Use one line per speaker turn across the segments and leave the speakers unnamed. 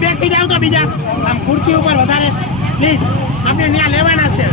બેસી જાવ તો બીજા. આમ ખુરશી ઉપર વધારે. પ્લીઝ આપણે ત્યાં લેવાના છે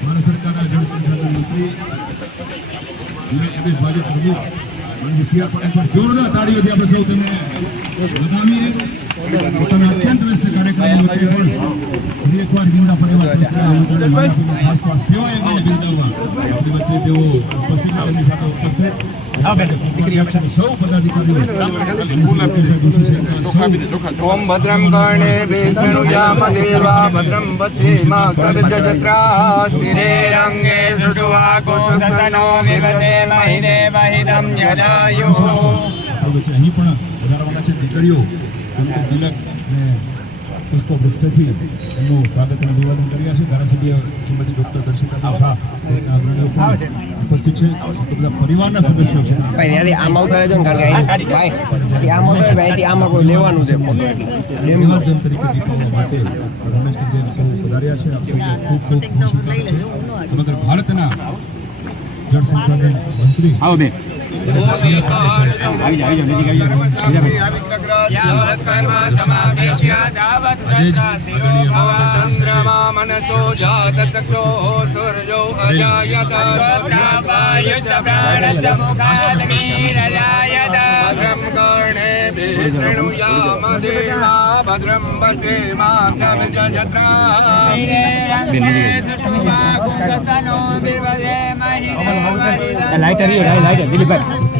ભારત સરકારના જળ સંસાધન મંત્રી વિનય આર પાટીલ પર જોરદાર તાળીઓથી આપણે સૌ તેમને વધાવીએ પોતાના અત્યંત વ્યસ્ત કાર્યક્રમો ફરી એકવાર ગીંડા પરિવાર આસપાસ સેવા અંગે બિરદાવવા આપણી વચ્ચે તેઓ ઉપસ્થિત છે. તેમની સાથે ઉપસ્થિત સૌ પદાધિકારીઓ
ભદ્રમ કર્ણે વિષ્ણુયામ દેવા ભદ્રમ પશ્ચિમા સર્જજત્રા સ્થિરેરંગે સુષુવાકુશનો વિવતે મહિને મહિદમ
જદાયુ અહીં પણ વધારવાના છે દીકરીઓ પુષ્પો પૃષ્ઠથી એમનું સ્વાગત અને અભિવાદન કર્યા છે ધારાસભ્ય શ્રીમતી ડોક્ટર દર્શિતા શાહ અગ્રણીઓ ઉપસ્થિત છે બધા પરિવારના સદસ્યો છે
ભાઈ આમાં અહીં- ભાઈ આમાં ભાઈ આમાં કોઈ લેવાનું છે ફોટો
તરીકે દીપાવવા માટે રમેશની જેમ સૌ પધાર્યા છે. આપ સૌને ખૂબ ખૂબ નમસ્કાર છે. સમગ્ર ભારતના જળ સંસાધન મંત્રી આવો બે
ચંદ્રમા મનસો જાત ચક્ષો સૂર્યો અજાયત ભદ્રમ કર્ણે વિષ્ણુયામ દેવા ભદ્રમ પશ્ચિમા સર્જજત્રા
લાઈટર લાઈટર દિલીપભાઈ.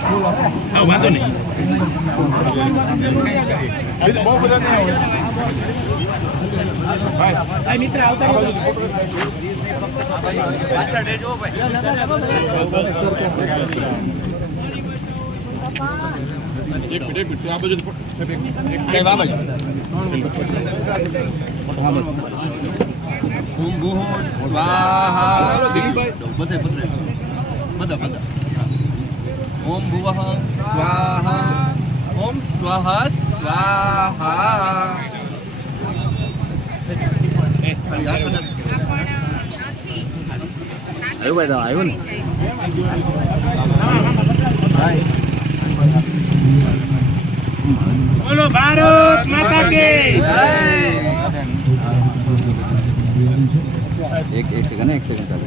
ભવન્તિ વાંધો નહીં. બધા યુર્ગંધો
આદિત્યો આદિત્ય રંતર ક્ષમાદિત્ય માતા સપિતા પુત્રઃ વિશ્વે દેવા આદિત્ય પંચજના આદિત્ય દાત
ભૂભુઃ સ્વાહા ઓમ ભુવઃ સ્વાહા. ઓમ સ્વઃ સ્વાહા.
આવ્યું ભાઈ તો આવ્યું ને?
બોલો ભારત માતા કે.
એક એક સેકન્ડ એક સેકન્ડ ચાલુ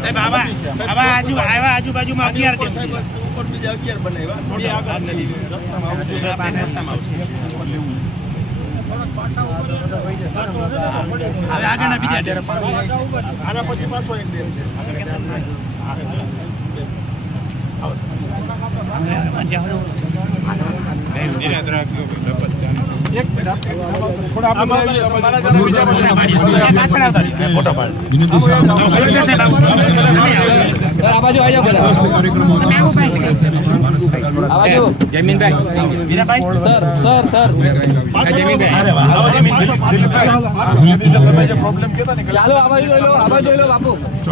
સાહેબ આવા આવા આજુ આવા આજુબાજુમાં અગિયાર ડેમ છે. રસ્તામાં આવશે હવે આગળના બીજા ડેમ આના પછી પાછો એક ડેમ
છે.
આ બાજુ આવી જાઓ બધા
સ્વસ્થ કાર્યક્રમો છે. ભારત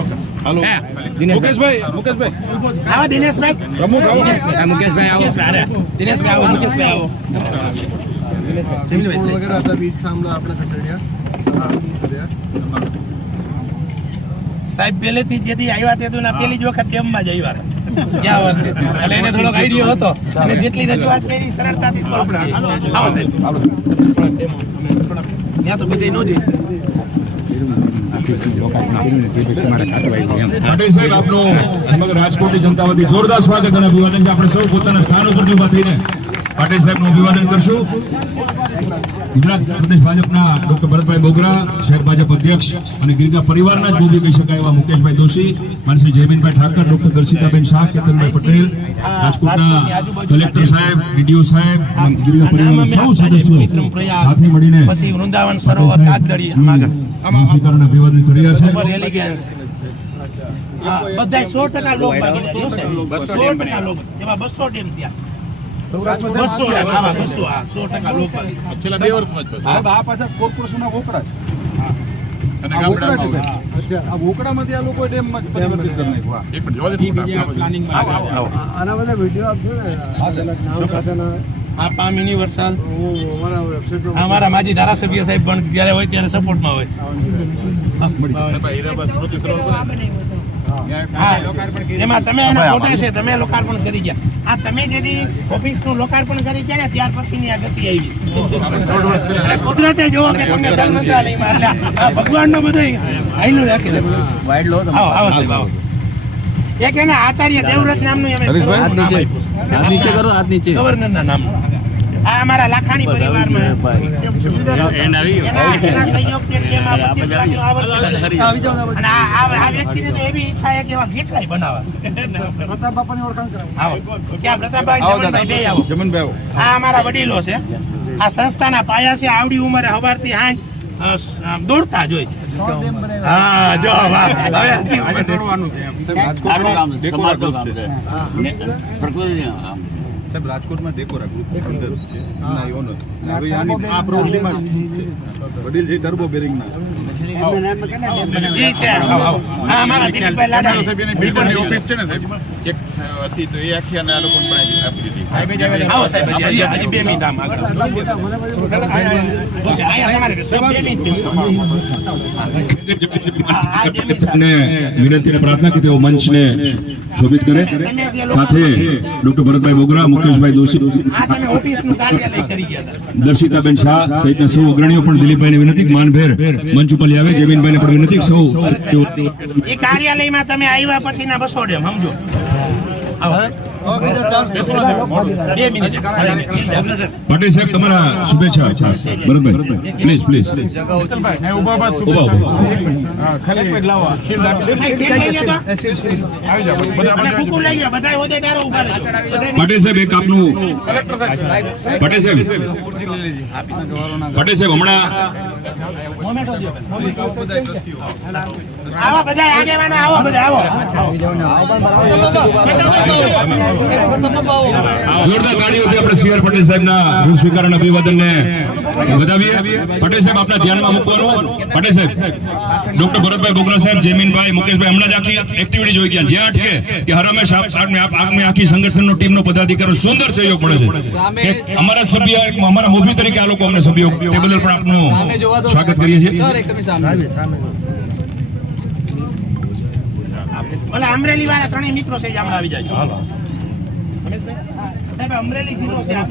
સરકાર દ્વારા
મુકેશભાઈ મુકેશભાઈ. આવો દિનેશભાઈ. જમીનભાઈ
આવો.
બાજુ બાજુ હા, દિનેશભાઈ
આવો. દિનેશભાઈ
આ મુકેશભાઈ આવો.
મુકેશભાઈ અરે દિનેશભાઈ આવો મુકેશભાઈ આવો. જમીનભાઈ સાહેબ. પહેલેથી જેથી આવ્યા તે ના પેલી જ વખત ડેમમાં જ આવ્યા? હતા. ગયા વર્ષે. એટલે એને થોડોક આઈડિયો હતો. અને જેટલી રજૂઆત કરી સરળતાથી solve. આવો સાહેબ. ત્યાં તો બધે ન જઈ શકે.
પાટીલ સાહેબ, આપનું સમગ્ર રાજકોટની જનતા વતી જોરદાર સ્વાગત છે. આપણે સૌ પોતાના સ્થાન ઉપરથી ઊભા થઈને પાટીલ સાહેબનું અભિવાદન કરશું. ગુજરાત પ્રદેશ ભાજપના ડોક્ટર ભરતભાઈ બોગરા શહેર ભાજપ અધ્યક્ષ અને ગીરના પરિવારના જ મોભી કહી શકાય એવા મુકેશભાઈ દોશી માનસી જયમીનભાઈ ઠાકર ડોક્ટર દર્શિતાબેન શાહ કેતનભાઈ પટેલ રાજકોટના કલેક્ટર સાહેબ ડીડીઓ સાહેબ ગીરના પરિવારના સૌ સદસ્યો સાથે મળીને
વૃંદાવન સરોવર
અભિવાદન કરી રહ્યા છે.
બધા સો ટકા લોક સો ટકા લોક એમાં બસો ડેમ ત્યાં બસો ડેમ હા બસો સો ટકા લોક
છેલ્લા બે વર્ષમાં
સાહેબ આ પાછા કોર્પોરેશનના વોકડા છે. આ વોકડા છે સાહેબ. અચ્છા આ વોકડામાંથી આ લોકો ડેમમાં જ પરિવર્તિત કરી નાખ્યું.
એક મિનિટ જોવા દે
આ પામ યુનિવર્સલ. અમારા માજી ધારાસભ્ય સાહેબ પણ જ્યારે હોય ત્યારે સપોર્ટમાં હોય. એમાં તમે એના ફોટા છે તમે લોકાર્પણ કરી ગયા. આ તમે જેથી ઓફિસનું લોકાર્પણ કરી ગયા ને ત્યાર પછીની આ ગતિ આવી. કુદરતે જોવો કે તમને ભગવાન ભગવાનનો બધો હાઈલું રાખી દે આવો આવો સાહેબ આવો. એક એના આચાર્ય દેવવ્રત નામનું એમ
હાથ નીચે કરો હાથ નીચે.
ગવર્નરના નામનું. આ અમારા લાખાણી પરિવારમાં. એના સંયોગ સહયોગથી એક એમાં 25 લાખનું આ અને આ આ- આ વ્યક્તિને તો એવી ઈચ્છા છે કે એવા કેટલાય બનાવવા
પ્રતાપ બાપાની ઓળખાણ કરાવો.
આવો. ક્યાં પ્રતાપભાઈ જમણભાઈ બે આવો.
જમનભાઈ આવો.
આ અમારા વડીલો છે. આ સંસ્થાના પાયા છે. આવડી ઉંમરે હવારથી હાંજ દોડતા જ હોય. હા જો હવે હજી દોડવાનું છે એમ.
સાહેબ રાજકોટમાં ડેકોરા ગ્રુપ અંદર છે. એમના એ owner. અને હવે આની આ પ્રવૃત્તિમાં છે. વડીલ છે ટર્બો બેરિંગના
સાહેબ એની બિલ્ડરની ઓફિસ છે ને સાહેબ? એક હતી તો એ આખી અને આ લોકો બનાવી
આવો સાહેબ હજી હજી- હજી બે મિનિટ આમ આગળ ઓકે, આયા તમારે સાહેબ બે મિનિટ બેસો. આ બે મિનિટ સાહેબ.
ને પ્રાર્થના કે તેઓ મંચને શોભિત કરે સાથે ડોક્ટર ભરતભાઈ બોગરા મુકેશભાઈ દોશી. દર્શિતાબેન શાહ સહિતના સૌ અગ્રણીઓ પણ દિલીપભાઈને વિનંતી માનભેર મંચ ઉપર આવે જમીનભાઈને પણ વિનંતી સૌ
કાર્યાલયમાં તમે આવ્યા પછી ના બસો ડેમ સમજો
પાટીલ સાહેબ તમારા શુભેચ્છા ભરતભાઈ પ્લીઝ પ્લીઝ
ઊભા
પાટીલ સાહેબ એક આપનું પટેલ સાહેબ. પટેલ સાહેબ હમણાં
આવો બધા આગેવાનો આવો. બધા આવો.
જોરદાર તાળીઓથી આપણે સીઆર પટેલ સાહેબના ગુણ સ્વીકાર અને અભિવાદનને વધાવીએ. પટેલ સાહેબ, આપના ધ્યાનમાં મૂકવાનું. પટેલ સાહેબ, ડોક્ટર ભરતભાઈ બોગરા સાહેબ, જેમીનભાઈ મુકેશભાઈ હમણાં જ આખી એક્ટિવિટી જોઈ ગયા. જ્યાં અટકે, ત્યાં હર હંમેશ આપ- આપને આખી સંગઠનનો ટીમનો પદાધિકારીનો સુંદર સહયોગ મળે છે. અમારા સભ્ય અમારા મોભી તરીકે આ લોકો અમને સભ્યો તે બદલ પણ આપનું સ્વાગત કરીએ છીએ.
ઓલા અમરેલી વાળા ત્રણેય મિત્રો છે આવી જાય સાહેબ અમરેલી જિલ્લો છે. આ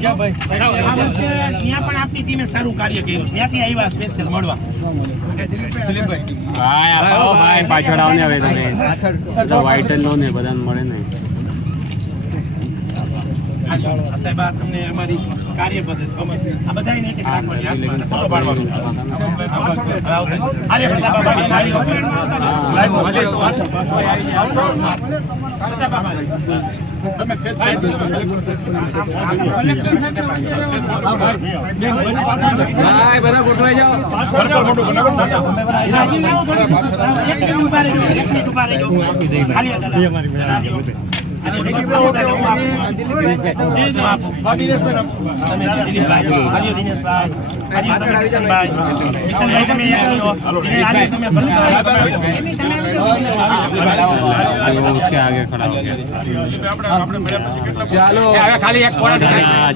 વર્ષે ત્યાં પણ આપની ટીમે સારું કાર્ય કર્યું ત્યાંથી આવ્યા સ્પેશિયલ મળવા.
પાછળ આવને હવે તમે. વ્હાઈટ લો ને બધાને મળે ને.
સાહેબ આ તમને અમારી કાર્ય પદ્ધતિ ગમે છે. આ બધાયને એક એક રાખવાની હાથમાં ફોટો પાડવાનો. હાલે પ્રતાપ બાબા. પ્રતાપ બાબા.
ભાઈ બધા ગોઠવાઈ જાઓ
હાજી લાવો થોડી. એક મિનિટ ઊભા રહેજો. એક મિનિટ ઊભા રહેજો.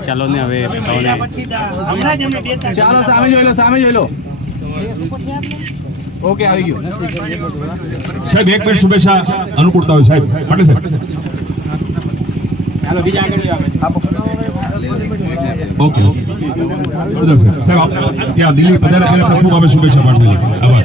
ચાલો
ને હવે
ચાલો સામે જોઈ લો સામે જોઈ લો ઓકે આવી ગયું
સાહેબ, એક મિનિટ શુભેચ્છા અનુકૂળતા હોય સાહેબ. માટે સાહેબ. Okay okay. બરોબર સાહેબ સાહેબ આપણે ત્યાં દિલ્હી પધારે ત્યારે ખૂબ અમે શુભેચ્છા પાઠવી આભાર.